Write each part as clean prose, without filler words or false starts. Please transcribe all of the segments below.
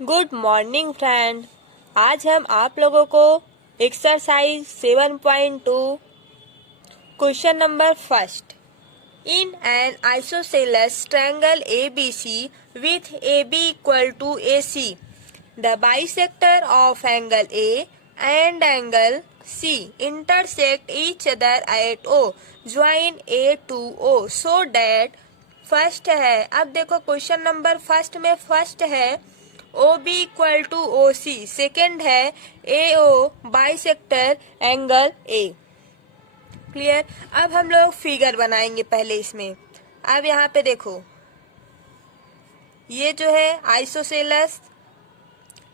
Good morning friend. आज हम आप लोगों को exercise 7.2 question number first. In an isosceles triangle ABC with AB equal to AC, the bisector of angle A and angle C intersect each other at O. Join A to O so that first है। अब देखो question number first में first है OB equal to OC, second है AO bisector angle A। Clear. अब हम लोग figure बनाएंगे पहले इसमें। अब यहाँ पे देखो, ये जो है आइसोसेलस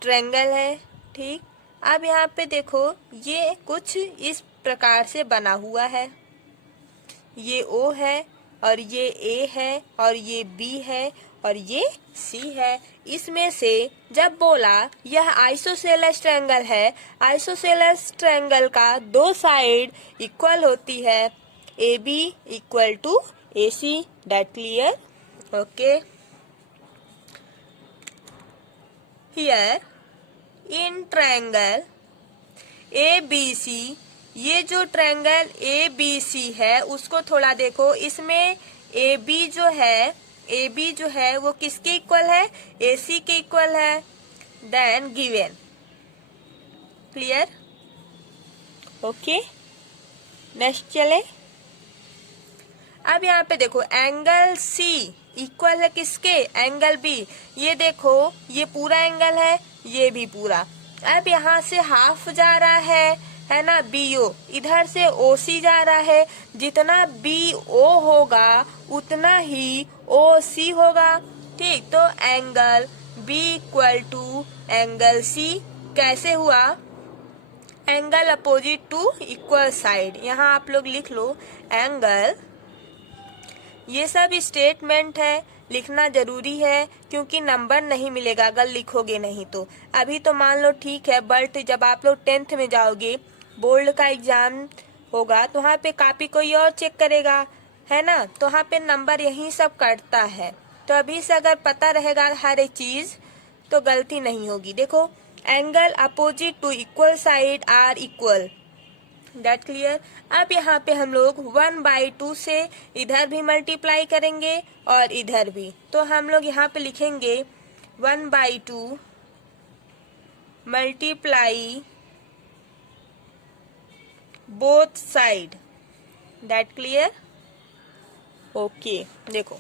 ट्रायंगल है, ठीक। अब यहाँ पे देखो, ये कुछ इस प्रकार से बना हुआ है। ये O है और ये A है और ये B है और ये C है। इसमें से जब बोला यह आइसोसेलस ट्रायंगल है, आइसोसेलस ट्रायंगल का दो साइड इक्वल होती है, AB equal to AC। That clear? Okay. Here in triangle ABC, ये जो ट्रायंगल ABC है उसको थोड़ा देखो। इसमें AB जो है वो किसके इक्वल है? AC के इक्वल है। Then given. Clear? Okay, next चले। अब यहाँ पे देखो, एंगल C इक्वल है किसके? Angle B। ये देखो, ये पूरा एंगल है, ये भी पूरा। अब यहाँ से हाफ जा रहा है ना BO, इधर से OC जा रहा है। जितना BO होगा उतना ही OC होगा, ठीक। तो angle B equal to angle C कैसे हुआ? Angle opposite to equal side. यहाँ आप लोग लिख लो एंगल। ये सब स्टेटमेंट है, लिखना जरूरी है क्योंकि नंबर नहीं मिलेगा अगर लिखोगे नहीं तो। अभी तो मान लो ठीक है, बट जब आप लोग 10th में जाओगे, बोर्ड का एग्जाम होगा, तो वहाँ पे कॉपी कोई और चेक करेगा, है ना। तो वहाँ पे नंबर यही सब कटता है। तो अभी से अगर पता रहेगा हर एक चीज तो गलती नहीं होगी। देखो, angle opposite to equal side are equal. That clear? अब यहाँ पे हम लोग 1/2 से इधर भी मल्टीप्लाई करेंगे और इधर भी। तो हम लोग यहाँ पे लिखेंगे 1/2 multiply both side. That clear? Okay. देखो,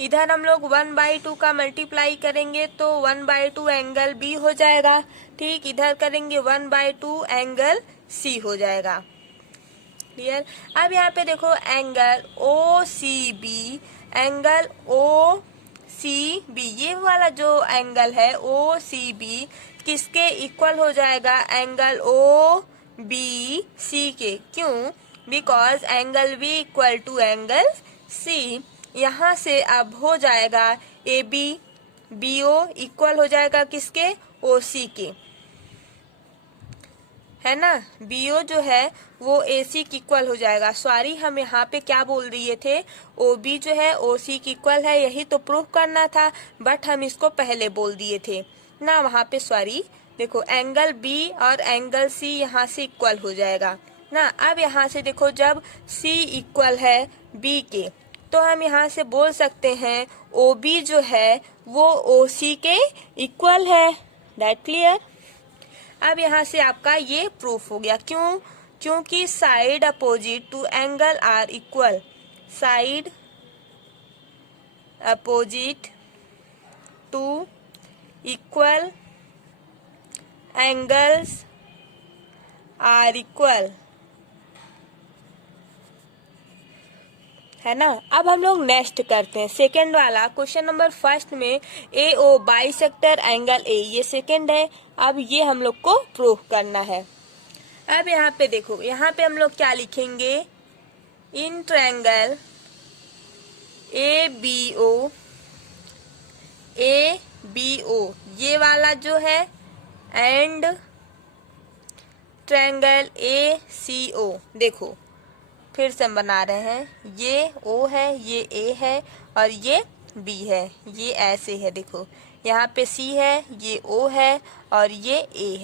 इधर हम लोग 1/2 का मल्टीप्लाई करेंगे तो 1/2 एंगल B हो जाएगा, ठीक। इधर करेंगे 1/2 एंगल C हो जाएगा। क्लियर? अब यहाँ पे देखो, एंगल OCB, एंगल OCB, ये वाला जो एंगल है OCB किसके इक्वल हो जाएगा? एंगल OBC के। क्यों? Because angle B equal to angle C। यहाँ से अब हो जाएगा AB BO इक्वल हो जाएगा किसके? OC के, है ना। BO जो है वो AC की इक्वल हो जाएगा। सॉरी, हम यहाँ पे क्या बोल दिए थे? OB जो है OC की इक्वल है, यही तो प्रूफ करना था, बट हम इसको पहले बोल दिए थे ना वहाँ पे। सॉरी। देखो, एंगल B और एंगल C यहाँ से इक्वल हो जाएगा ना। अब यहाँ से देखो, जब C इक्वल है B के, तो हम यहाँ से बोल सकते हैं OB जो है वो OC के इक्वल है। That clear? अब यहाँ से आपका ये प्रूफ हो गया। क्यों? क्योंकि side opposite to angle are equal. Side opposite to equal angles are equal, है ना। अब हम लोग नेक्स्ट करते हैं, सेकेंड वाला क्वेश्चन नंबर फर्स्ट में AO बाइसेक्टर एंगल A, ये सेकेंड है। अब ये हम लोग को प्रूफ करना है। अब यहाँ पे देखो, यहाँ पे हम लोग क्या लिखेंगे? इन ट्रायंगल ABO, ये वाला जो है, एंड ट्रायंगल ACO। देखो, फिर से हम बना रहे हैं। ये O है, ये A है और ये B है। ये ऐसे है, देखो यहाँ पे C है, ये O है और ये A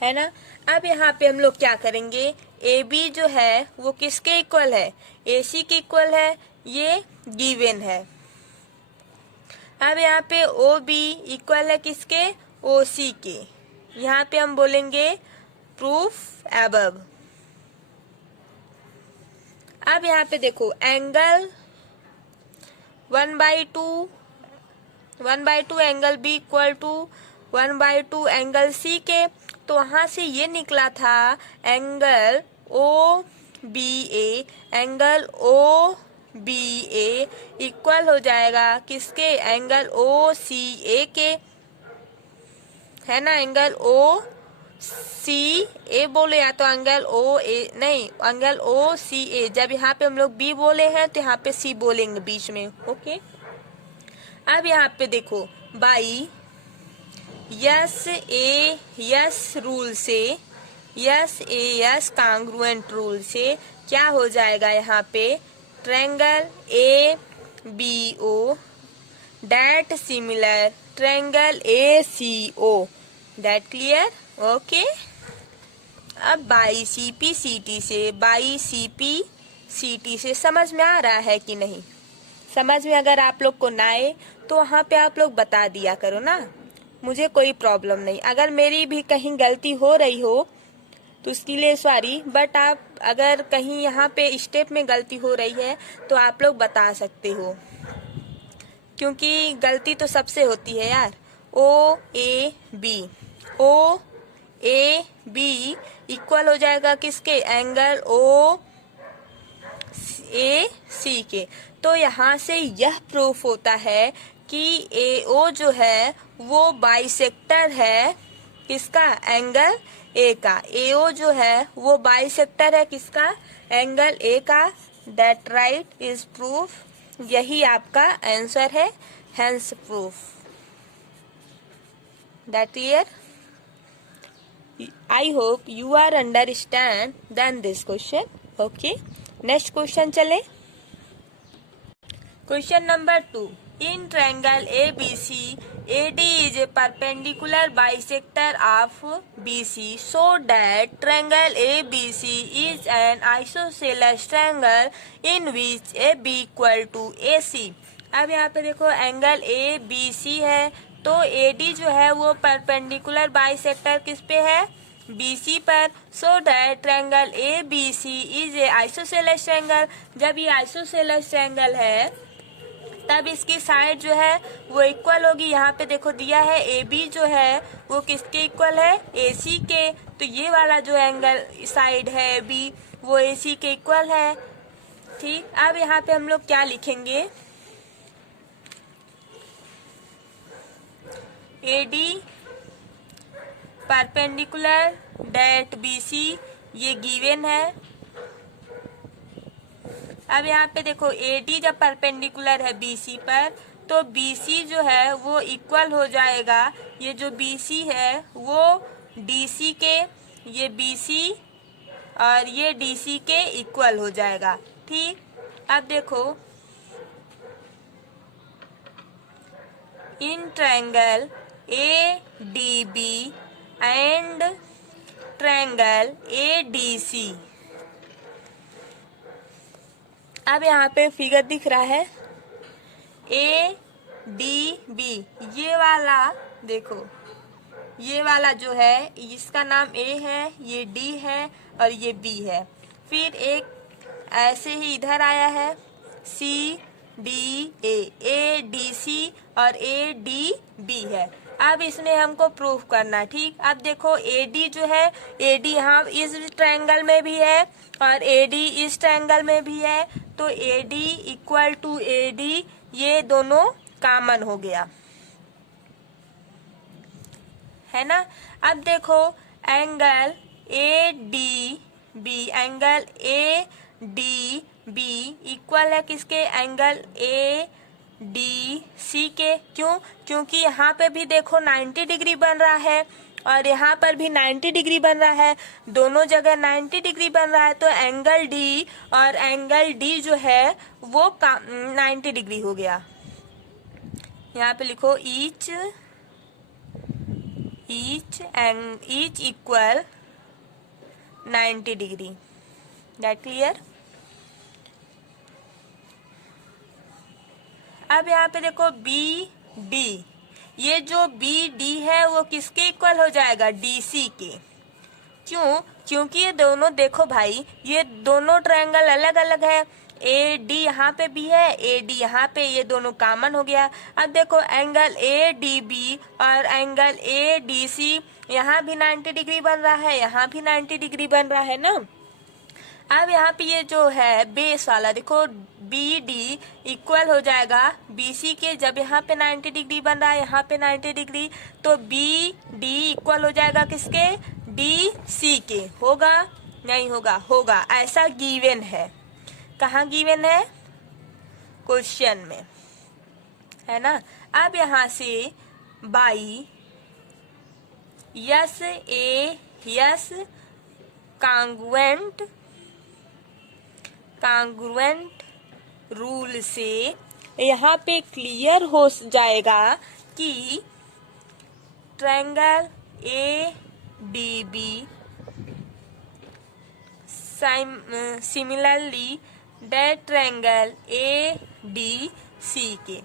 है ना। अब यहाँ पे हम लोग क्या करेंगे, AB जो है वो किसके इक्वल है, AC के इक्वल है, ये गिवन है। अब यहाँ पे OB इक्वल है किसके, OC के। यहाँ पे हम बोलेंगे प्रूफ अबव। अब यहाँ पे देखो angle 1/2 angle B equal to 1/2 angle C के, तो वहां से ये निकला था एंगल OBA इक्वल हो जाएगा किसके, एंगल OCA के, है ना। एंगल OCA बोले या तो एंगल एंगल OCA। जब यहाँ पे हम लोग B बोले हैं तो यहाँ पे C बोलेंगे बीच में, ओके। अब यहाँ पे देखो बाई यस रूल से, यस कांग्रुएंट रूल से क्या हो जाएगा, यहाँ पे triangle ABO that similar triangle ACO, that clear, okay. अब बाई CP से समझ में आ रहा है कि नहीं। समझ में अगर आप लोग को ना आए तो वहाँ पे आप लोग बता दिया करो ना, मुझे कोई प्रॉब्लम नहीं। अगर मेरी भी कहीं गलती हो रही हो तो उसके लिए सॉरी, बट आप अगर कहीं यहाँ पे स्टेप में गलती हो रही है तो आप लोग बता सकते हो, क्योंकि गलती तो सबसे होती है यार। OAB इक्वल हो जाएगा किसके, एंगल OAC के। तो यहाँ से यह प्रूफ होता है कि AO जो है वो बाइसेक्टर है किसका, एंगल A का। AO जो है वो बाइसेक्टर है किसका, एंगल A का। दैट राइट इज प्रूफ, यही आपका आंसर है, hence proof. That clear. I hope you are understand then this question, okay। Next question चले। Question number 2, in triangle ABC AD is a perpendicular bisector of BC so that triangle ABC is an isosceles triangle in which AB equal to AC। अब यहाँ पे देखो angle ABC है तो AD जो है वो परपेंडिकुलर बाइसेक्टर किस पे है, BC पर। So that triangle ABC is a isosceles triangle. जब ये आइसोसेलेस ट्रायंगल है तब इसकी साइड जो है वो इक्वल होगी। यहाँ पे देखो दिया है AB जो है वो किसके इक्वल है, AC के। तो ये वाला जो एंगल साइड है AB वो AC के इक्वल है, ठीक। अब यहाँ पे हम लोग क्या लिखेंगे, AD परपेंडिकुलर डेट BC, ये गिवन है। अब यहाँ पे देखो AD जब परपेंडिकुलर है BC पर तो BC जो है वो इक्वल हो जाएगा, ये जो BC है वो DC के, ये BC और ये DC के इक्वल हो जाएगा, ठीक। अब देखो in triangle ADB and triangle ADC। अब यहाँ पे फिगर दिख रहा है ADB, ये वाला देखो, ये वाला जो है इसका नाम A है, ये D है और ये B है। फिर एक ऐसे ही इधर आया है CDA, ADC और ADB है। अब इसमें हमको प्रूफ करना है, ठीक। अब देखो AD जो है, AD यहाँ इस ट्रायंगल में भी है और AD इस ट्रायंगल में भी है, तो AD इक्वल टू AD ये दोनों कॉमन हो गया, है ना। अब देखो एंगल ADB इक्वल है किसके, एंगल ADC के। क्यों, क्योंकि यहाँ पे भी देखो 90 डिग्री बन रहा है और यहाँ पर भी 90 डिग्री बन रहा है, दोनों जगह 90 डिग्री बन रहा है, तो एंगल D और एंगल D जो है वो 90 डिग्री हो गया। यहाँ पे लिखो each equal 90 degree. That clear. अब यहाँ पे देखो बी डी, ये जो बी डी है वो किसके इक्वल हो जाएगा? डी सी के। क्यों? क्योंकि ये दोनों देखो भाई, ये दोनों ट्रायंगल अलग अलग है। ए डी यहाँ पे भी है, ए डी यहाँ पे, ये दोनों कॉमन हो गया। अब देखो एंगल ए डी बी और एंगल ए डी सी, यहाँ भी 90 डिग्री बन रहा है, यहाँ भी 90 डिग्री बन रहा है ना। अब यहाँ पे ये जो है बेस वाला देखो बी डी इक्वल हो जाएगा बी सी के। जब यहाँ पे 90 डिग्री बन रहा है, यहाँ पे 90 डिग्री, तो बी डी इक्वल हो जाएगा किसके? डी सी के। होगा? नहीं होगा? होगा। ऐसा गिवन है। कहाँ गिवन है? क्वेश्चन में, है ना। अब यहाँ से बाई यस कांग्रुएंट रूल से यहाँ पे क्लियर हो जाएगा कि triangle A D B similarly that triangle A D C के।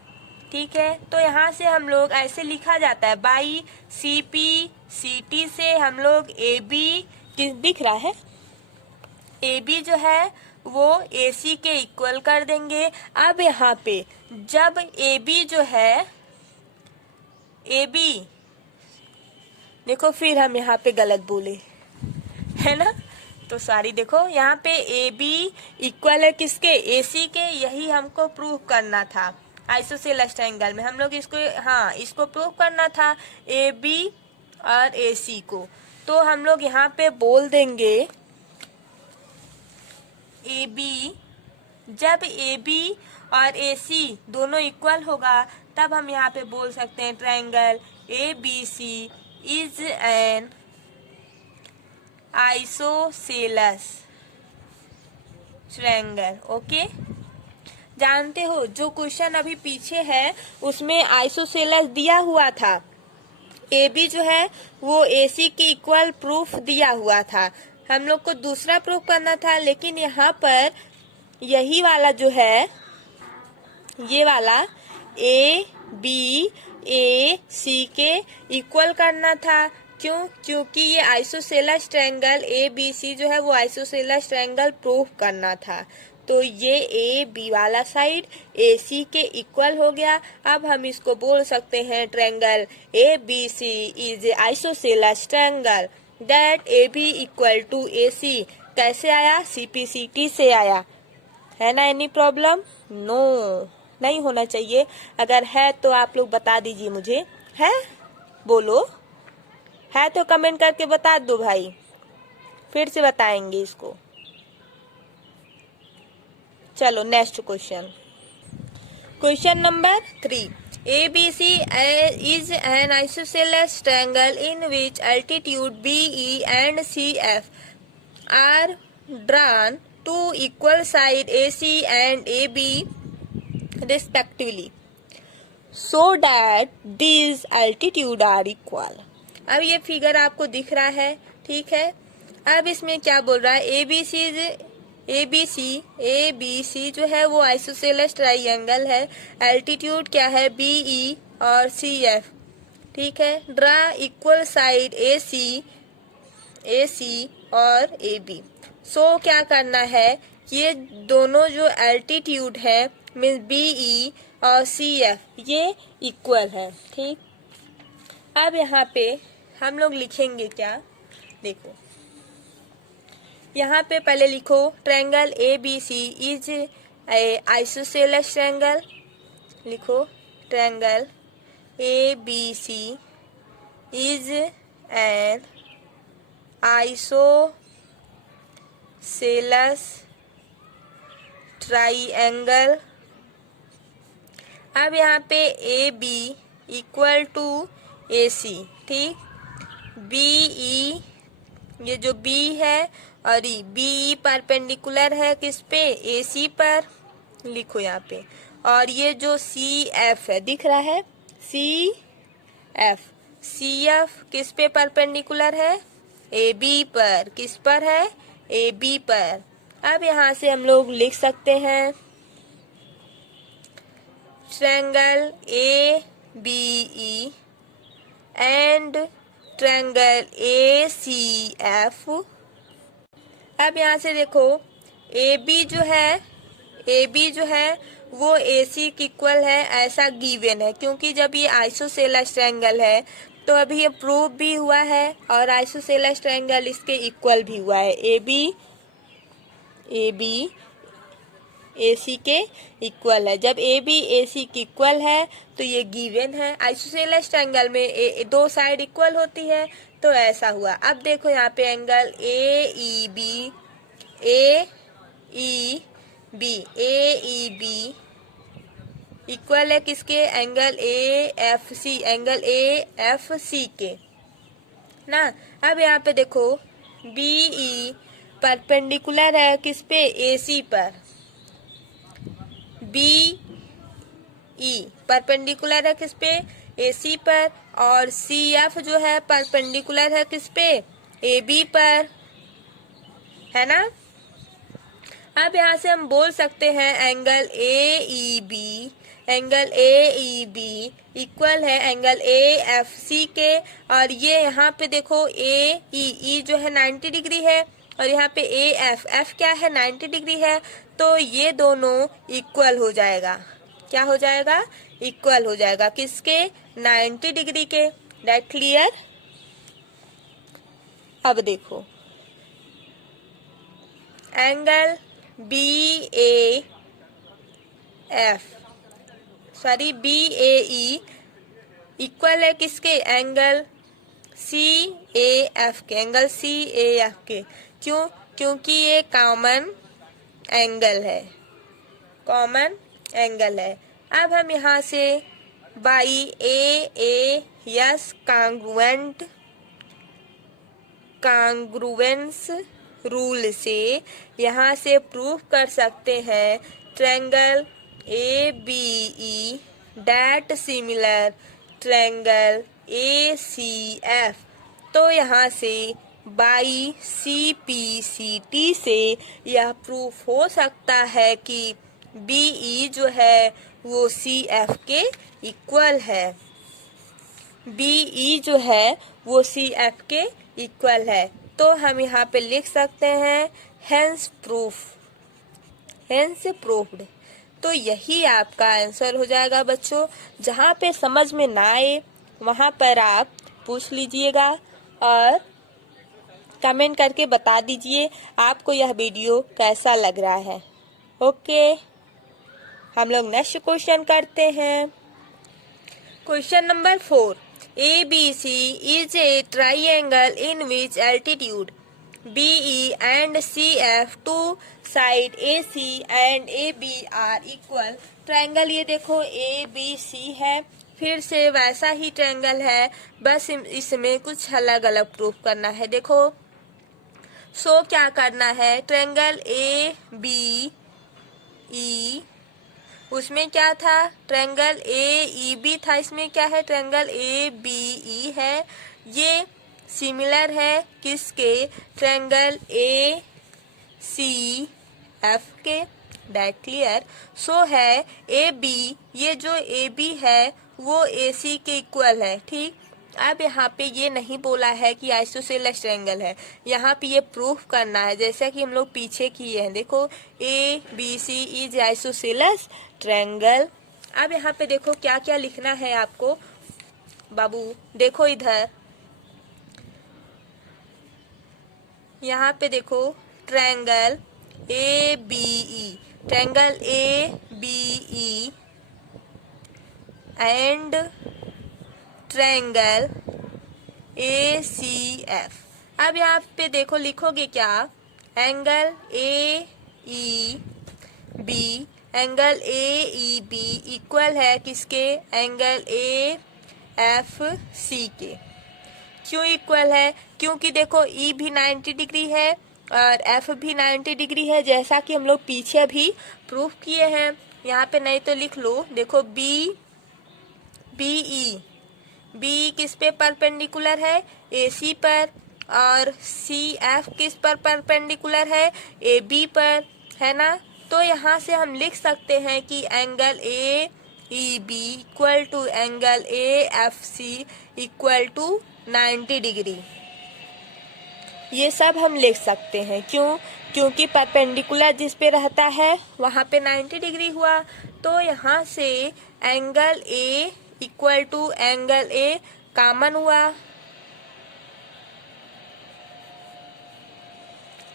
ठीक है, तो यहाँ से हम लोग ऐसे लिखा जाता है by C P C T से हम लोग ए बी दिख रहा है, ए बी जो है वो ए सी के इक्वल कर देंगे। अब यहाँ पे जब ए बी जो है, ए बी देखो फिर हम यहाँ पे गलत बोले, है ना, तो सॉरी। देखो यहाँ पे ए बी इक्वल है किसके? ए सी के। यही हमको प्रूव करना था आइसोसेलेस ट्रायंगल में। हम लोग इसको, हाँ, इसको प्रूव करना था ए बी और ए सी को। तो हम लोग यहाँ पे बोल देंगे ए बी, जब ए बी और ए सी दोनों इक्वल होगा तब हम यहाँ पे बोल सकते हैं triangle A B C is an isosceles triangle. Okay, जानते हो जो क्वेश्चन अभी पीछे है उसमें आइसोसेलेस दिया हुआ था, ए बी जो है वो ए सी के इक्वल प्रूफ दिया हुआ था। हम लोग को दूसरा प्रूफ करना था, लेकिन यहाँ पर यही वाला जो है, ये वाला ए बी ए सी के इक्वल करना था। क्यों? क्योंकि ये isosceles triangle A B C जो है वो आइसोसेलेस ट्रायंगल प्रूफ करना था। तो ये ए बी वाला साइड ए सी के इक्वल हो गया। अब हम इसको बोल सकते हैं triangle A B C is a isosceles triangle that A B equal to A C. कैसे आया? CPCT से आया, है ना। Any problem? नो, नहीं होना चाहिए। अगर है तो आप लोग बता दीजिए मुझे। है? बोलो, है तो कमेंट करके बता दो भाई, फिर से बताएंगे इसको। चलो next question, question number 3। ABC is an isosceles triangle in which altitude BE and CF are drawn to equal side AC and AB respectively, so that these altitude are equal। अब ये फिगर आपको दिख रहा है, ठीक है। अब इसमें क्या बोल रहा है? ए बी सी जो है वो आइसोसेलेस ट्रायंगल है। एल्टीट्यूड क्या है? BE और CF, ठीक है। ड्रा इक्वल साइड AC और AB। सो क्या करना है? ये दोनों जो एल्टीट्यूड है मीन्स BE और CF ये इक्वल है, ठीक। अब यहाँ पे हम लोग लिखेंगे क्या? देखो यहाँ पे पहले लिखो triangle ABC is a isosceles triangle. लिखो triangle ABC is an isosceles triangle. अब यहाँ पे AB इक्वल टू AC, ठीक। BE, ये जो B है और BE परपेंडिकुलर है किस पे? AC पर। लिखो यहाँ पे। और ये जो CF है दिख रहा है, सी एफ। सी एफ किस पे परपेंडिकुलर है? ए बी पर। किस पर है? ए बी पर। अब यहाँ से हम लोग लिख सकते हैं triangle A B E and triangle A C F. अब यहाँ से देखो ए बी जो है वो ए सी की इक्वल है, ऐसा गिवन है, क्योंकि जब ये आइसोसेलेस ट्रायंगल है तो अभी ये प्रूव भी हुआ है और आइसोसेलेस ट्रायंगल इसके इक्वल भी हुआ है। ए बी ए सी के इक्वल है। जब ए बी ए सी की इक्वल है तो ये गिवन है। आइसोसेलेस ट्रायंगल में दो साइड इक्वल होती है, तो ऐसा हुआ। अब देखो यहाँ पे angle A E B equal है किसके? एंगल ए एफ सी के ना। अब यहाँ पे देखो बी ई परपेंडिकुलर है किस पे? ए सी पर। बी ई परपेंडिकुलर है किस पे? ए सी पर। और सी एफ जो है परपेंडिकुलर है किस पे? ए बी पर, है ना। अब यहाँ से हम बोल सकते हैं angle A E B equal है एंगल ए एफ सी के। और ये यहाँ पे देखो ए ई जो है 90 डिग्री है और यहाँ पे ए एफ क्या है? 90 डिग्री है। तो ये दोनों इक्वल हो जाएगा। क्या हो जाएगा? इक्वल हो जाएगा किसके? 90 डिग्री के। That clear? अब देखो एंगल बी ए ई इक्वल है किसके? एंगल सी ए एफ के। क्यों? क्योंकि ये कॉमन एंगल है। अब हम यहाँ से by A yes congruence rule से यहाँ से प्रूव कर सकते हैं triangle A B E that similar triangle A C F. तो यहाँ से by C P C T से यह प्रूफ हो सकता है कि बी ई जो है वो सी एफ के इक्वल है। बी ई जो है वो सी एफ के इक्वल है। तो हम यहाँ पे लिख सकते हैं हेंस प्रूफ्ड। तो यही आपका आंसर हो जाएगा बच्चों। जहाँ पे समझ में ना आए वहाँ पर आप पूछ लीजिएगा और कमेंट करके बता दीजिए आपको यह वीडियो कैसा लग रहा है। ओके, हम लोग नेक्स्ट क्वेश्चन करते हैं। Question number 4। ABC is a triangle in which altitude BE and CF two side AC and AB are equal। Triangle ये देखो ABC है, फिर से वैसा ही ट्रायंगल है, बस इसमें कुछ अलग अलग प्रूफ करना है। देखो क्या करना है? ट्रायंगल ABE उसमें क्या था? ट्रायंगल AEB था। इसमें क्या है? ट्रायंगल ABE है। ये सिमिलर है किसके? ट्रायंगल ACF के। That clear? सो है AB, ये जो AB है वो AC के इक्वल है। ठीक। अब यहाँ पे ये नहीं बोला है कि आइसोसेलेस ट्रायंगल है, यहाँ पे ये प्रूफ करना है जैसा कि हम लोग पीछे किए हैं। देखो ABC इज आइसोसेलेस ट्रायंगल। अब यहाँ पे देखो क्या क्या लिखना है आपको बाबू। देखो इधर यहाँ पे देखो triangle ABE and triangle ACF। अब यहाँ पे देखो लिखोगे क्या? एंगल एंगल AEB इक्वल है किसके? एंगल AFC के। क्यों इक्वल है? क्योंकि देखो E भी 90 डिग्री है और F भी 90 डिग्री है, जैसा कि हम लोग पीछे भी प्रूफ किए हैं। यहाँ पे नहीं तो लिख लो। देखो BE, BE किस पे परपेंडिकुलर है? AC पर। और CF किस पर परपेंडिकुलर है? AB पर, है ना। तो यहाँ से हम लिख सकते हैं कि angle AEB equal to angle AFC equal to 90 degree. ये सब हम लिख सकते हैं। क्यों? क्योंकि परपेंडिकुलर जिस पे रहता है वहाँ पे 90 डिग्री हुआ। तो यहाँ से angle A equal to angle A common हुआ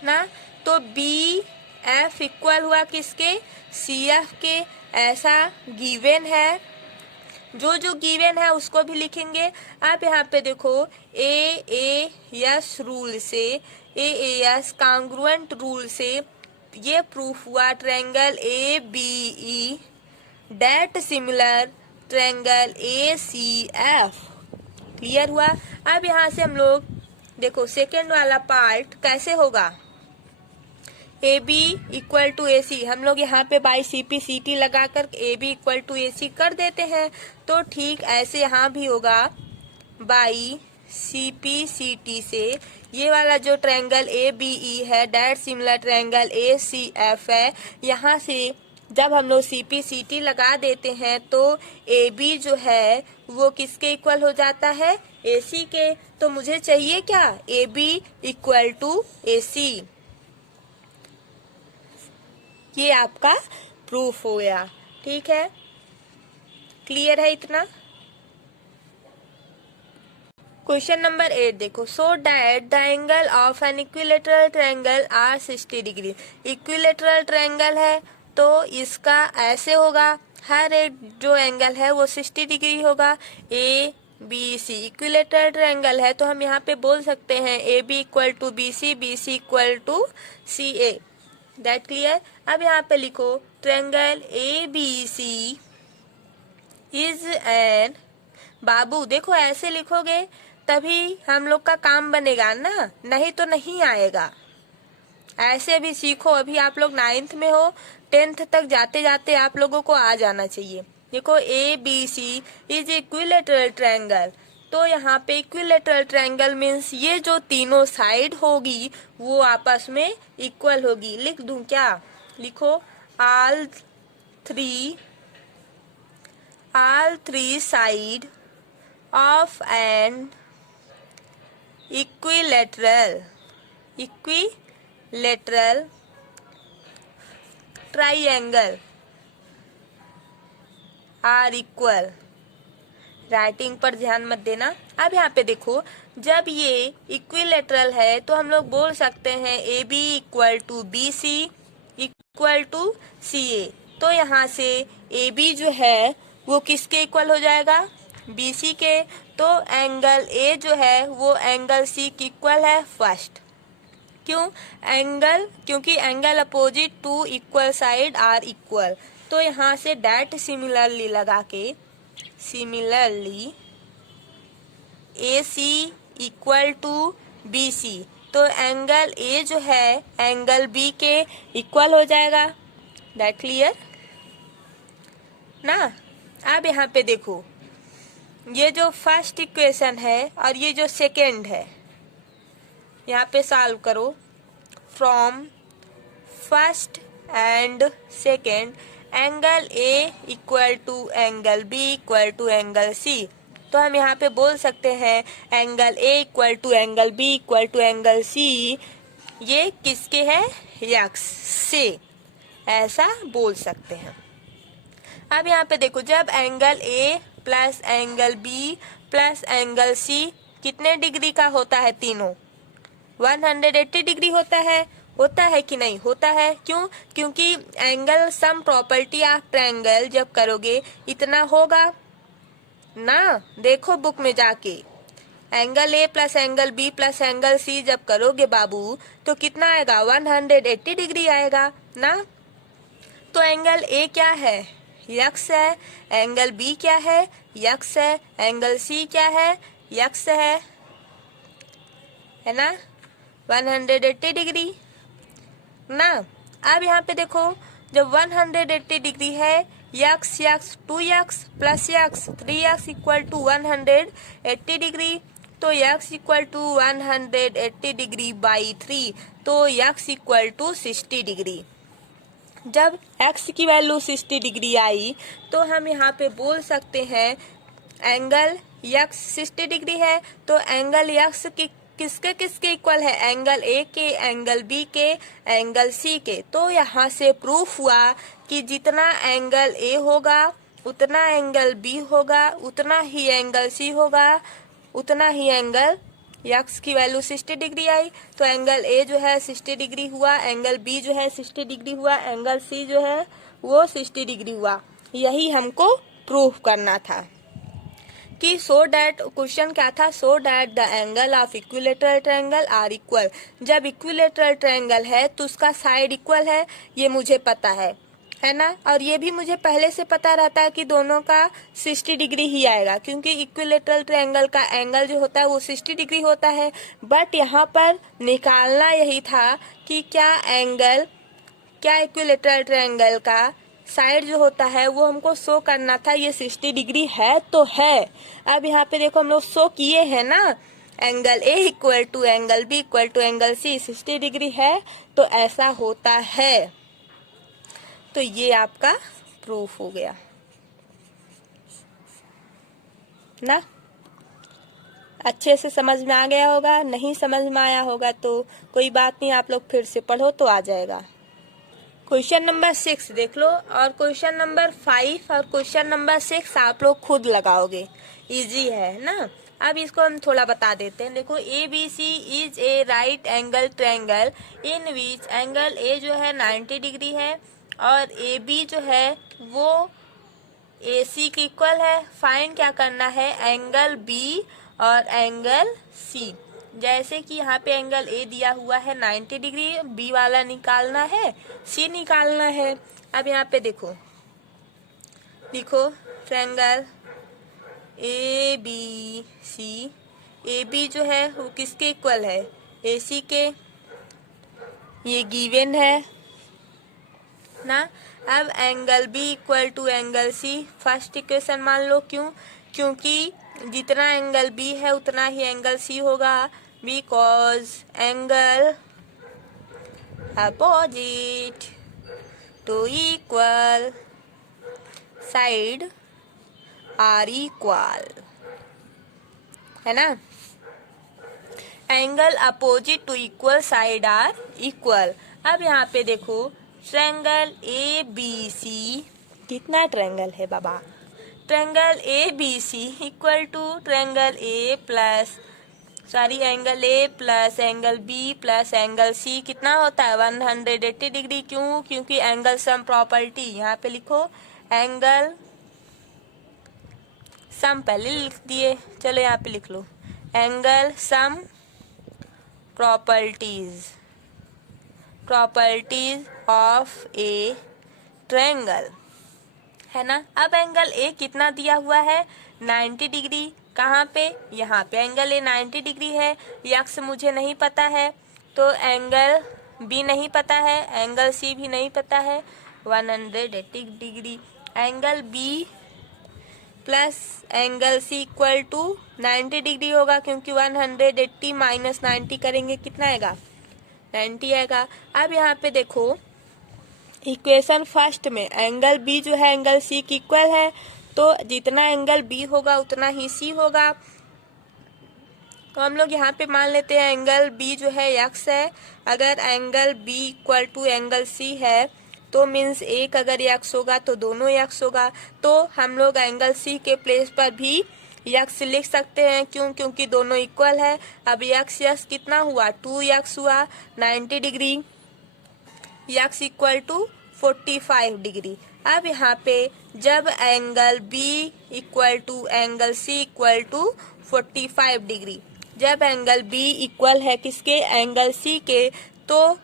ना। तो BF इक्वल हुआ किसके? CF के। ऐसा गिवन है। जो जो गिवन है उसको भी लिखेंगे। आप यहाँ पे देखो AAS रूल से, AAS कांग्रुएंट रूल से ये प्रूफ हुआ triangle ABE that similar triangle ACF। Clear हुआ। अब यहाँ से हम लोग देखो सेकेंड वाला पार्ट कैसे होगा। AB इक्वल टू AC, हम लोग यहाँ पे बाई CP/CT लगाकर AB इक्वल टू AC कर देते हैं। तो ठीक ऐसे यहाँ भी होगा बाई CP/CT से ये वाला जो ट्रायंगल ABE है डेट सिमिलर ट्रायंगल ACF है। यहाँ से जब हम लोग CP/CT लगा देते हैं तो AB जो है वो किसके इक्वल हो जाता है? AC के। तो मुझे चाहिए क्या? AB equal to AC। ये आपका प्रूफ हो गया। ठीक है, क्लियर है इतना। क्वेश्चन नंबर 8 देखो। So that the angle of an equilateral triangle are 60 degree. Equilateral triangle है तो इसका ऐसे होगा, हर एक जो एंगल है वो 60 डिग्री होगा। ABC इक्विलेटरल ट्रायंगल है तो हम यहाँ पे बोल सकते हैं AB equal to BC, BC equal to CA। That clear. अब यहाँ पे लिखो ट्रायंगल ABC इज एन, बाबू देखो ऐसे लिखोगे तभी हम लोग का काम बनेगा ना, नहीं तो नहीं आएगा। ऐसे भी सीखो, अभी आप लोग 9th में हो, 10th तक जाते जाते आप लोगों को आ जाना चाहिए। देखो ABC इज इक्विलेटरल ट्रायंगल, तो यहाँ पे इक्विलेटरल ट्रायंगल मीन्स ये जो तीनों साइड होगी वो आपस में इक्वल होगी। लिख दूं क्या? लिखो all three side of an equilateral triangle are equal। Writing पर ध्यान मत देना। अब यहाँ पे देखो जब ये इक्विलेटरल है तो हम लोग बोल सकते हैं AB equal to BC equal to CA। तो यहाँ से AB जो है वो किसके इक्वल हो जाएगा? BC के। तो एंगल A जो है वो एंगल C की इक्वल है फर्स्ट। क्यों? क्योंकि angle opposite to equal side are equal. तो यहाँ से डेट सिमिलरली लगा के similarly AC equal to BC, तो एंगल A जो है एंगल B के इक्वल हो जाएगा। दैट क्लियर ना। अब यहाँ पे देखो ये जो फर्स्ट इक्वेशन है और ये जो सेकेंड है, यहाँ पे सॉल्व करो। From first and second angle A equal to angle B equal to angle C। तो हम यहाँ पे बोल सकते हैं angle A equal to angle B equal to angle C ये किसके है? x से, ऐसा बोल सकते हैं। अब यहाँ पे देखो जब angle A plus angle B plus angle C कितने डिग्री का होता है? तीनों 180 डिग्री होता है कि नहीं? होता है। क्यों? क्योंकि angle sum property of triangle जब करोगे इतना होगा ना। देखो बुक में जाके angle A plus angle B plus angle C जब करोगे बाबू तो कितना आएगा? 180 डिग्री आएगा ना। तो एंगल A क्या है? x है। एंगल B क्या है? x है। एंगल C क्या है? x है ना, 180 डिग्री ना। अब यहाँ पे देखो जब 180 डिग्री है X X 2x plus X 3x equal to 180 degree, तो x equal to 180 degree by 3, तो x इक्वल टू 60 डिग्री। जब x की वैल्यू 60 डिग्री आई तो हम यहाँ पे बोल सकते हैं एंगल x 60 डिग्री है, तो एंगल x की किसके किसके इक्वल है, एंगल A के, एंगल B के, एंगल C के। तो यहाँ से प्रूफ हुआ कि जितना एंगल A होगा उतना एंगल B होगा, उतना ही एंगल C होगा, उतना ही एंगल x की वैल्यू 60 डिग्री आई, तो एंगल A जो है 60 डिग्री हुआ, एंगल B जो है 60 डिग्री हुआ, एंगल C जो है वो 60 डिग्री हुआ। यही हमको प्रूफ करना था कि सो डैट, क्वेश्चन क्या था, so that the angle of equilateral triangle are equal. जब इक्विलेटरल ट्रायंगल है तो उसका साइड इक्वल है, ये मुझे पता है ना, और ये भी मुझे पहले से पता रहता है कि दोनों का 60 डिग्री ही आएगा, क्योंकि इक्विलेटरल ट्रायंगल का एंगल जो होता है वो 60 डिग्री होता है। बट यहाँ पर निकालना यही था कि क्या इक्विलेटरल ट्रायंगल का साइड जो होता है वो हमको शो करना था, ये 60 डिग्री है तो है। अब यहाँ पे देखो हम लोग शो किए हैं ना, angle A equal to angle B equal to angle C 60 degree है, तो ऐसा होता है। तो ये आपका प्रूफ हो गया ना। अच्छे से समझ में आ गया होगा, नहीं समझ में आया होगा तो कोई बात नहीं, आप लोग फिर से पढ़ो तो आ जाएगा। क्वेश्चन नंबर 6 देख लो, और क्वेश्चन नंबर 5 और क्वेश्चन नंबर 6 आप लोग खुद लगाओगे, इजी है ना। अब इसको हम थोड़ा बता देते हैं। देखो ABC is A right angle triangle in which angle A जो है 90 डिग्री है और AB जो है वो AC के इक्वल है। फाइंड क्या करना है, एंगल B और एंगल C। जैसे कि यहाँ पे एंगल A दिया हुआ है 90 डिग्री, B वाला निकालना है, C निकालना है। अब यहाँ पे देखो ट्रायंगल ABC, AB जो है वो किसके इक्वल है, AC के, ये गिवन है ना। अब angle B equal to angle C first equation मान लो, क्योंकि जितना एंगल B है उतना ही एंगल C होगा, because angle opposite to equal side are equal, है ना। Angle opposite to equal side are equal. अब यहाँ पे देखो ट्रायंगल ABC, कितना ट्रायंगल है बाबा, triangle ABC equal to triangle angle A plus angle B plus angle C कितना होता है 180 डिग्री। क्योंकि एंगल सम प्रॉपर्टी, यहाँ पे लिखो एंगल सम, पहले लिख दिए, चलो यहाँ पे लिख लो angle sum properties of a triangle, है ना। अब एंगल A कितना दिया हुआ है 90 डिग्री, कहाँ पे, यहाँ पे एंगल A 90 डिग्री है, x मुझे नहीं पता है, तो एंगल B नहीं पता है, एंगल C भी नहीं पता है 180 degree. Angle B plus angle C equal to 90 degree होगा, क्योंकि 180 माइनस 90 करेंगे कितना आएगा 90 आएगा। अब यहाँ पे देखो इक्वेशन फर्स्ट में एंगल B जो है एंगल C की इक्वल है, तो जितना एंगल B होगा उतना ही C होगा। तो हम लोग यहाँ पे मान लेते हैं एंगल B जो है x है, अगर angle B equal to angle C है तो मीन्स एक अगर x होगा तो दोनों x होगा, तो हम लोग एंगल C के प्लेस पर भी x लिख सकते हैं, क्योंकि दोनों इक्वल है। अब x कितना हुआ 2x हुआ 90 degree, x equal to 45 degree. अब यहाँ पे जब angle B equal to angle C equal to 45 degree, जब एंगल B इक्वल है किसके, एंगल C के, तो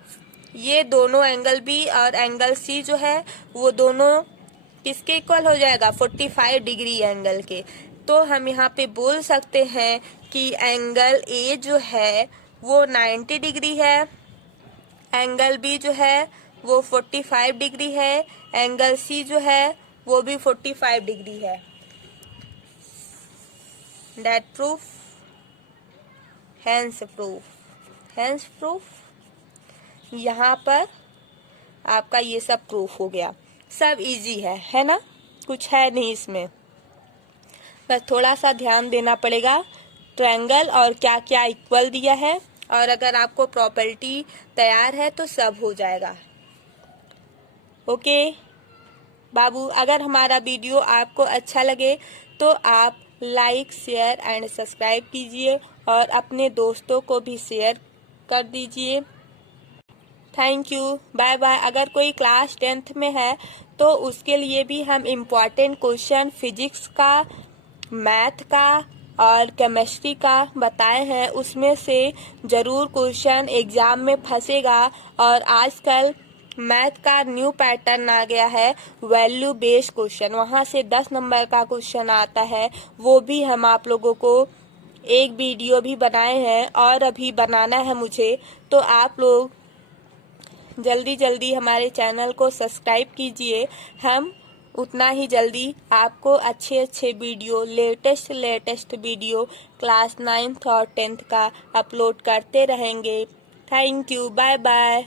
ये दोनों एंगल B और एंगल C जो है वो दोनों किसके इक्वल हो जाएगा 45 डिग्री एंगल के। तो हम यहाँ पे बोल सकते हैं कि एंगल A जो है वो 90 डिग्री है, एंगल B जो है वो 45 डिग्री है, एंगल C जो है वो भी 45 डिग्री है। That proof, hence proof, hence proof. यहाँ पर आपका ये सब प्रूफ हो गया। सब इजी है ना, कुछ है नहीं इसमें, बस थोड़ा सा ध्यान देना पड़ेगा। ट्रायंगल और क्या क्या इक्वल दिया है, और अगर आपको प्रॉपर्टी तैयार है तो सब हो जाएगा। ओके बाबू, अगर हमारा वीडियो आपको अच्छा लगे तो आप लाइक, शेयर एंड सब्सक्राइब कीजिए और अपने दोस्तों को भी शेयर कर दीजिए। Thank you, bye bye. अगर कोई क्लास 10th में है तो उसके लिए भी हम इम्पॉर्टेंट क्वेश्चन फिजिक्स का, मैथ का और केमिस्ट्री का बताए हैं, उसमें से जरूर क्वेश्चन एग्जाम में फंसेगा। और आजकल मैथ का न्यू पैटर्न आ गया है, वैल्यू बेस्ड क्वेश्चन, वहां से 10 नंबर का क्वेश्चन आता है। वो भी हम आप लोगों को एक वीडियो भी बनाए हैं और अभी बनाना है मुझे, तो आप लोग जल्दी जल्दी हमारे चैनल को सब्सक्राइब कीजिए। हम उतना ही जल्दी आपको अच्छे अच्छे video, latest video class 9th और 10th का अपलोड करते रहेंगे। Thank you, bye bye.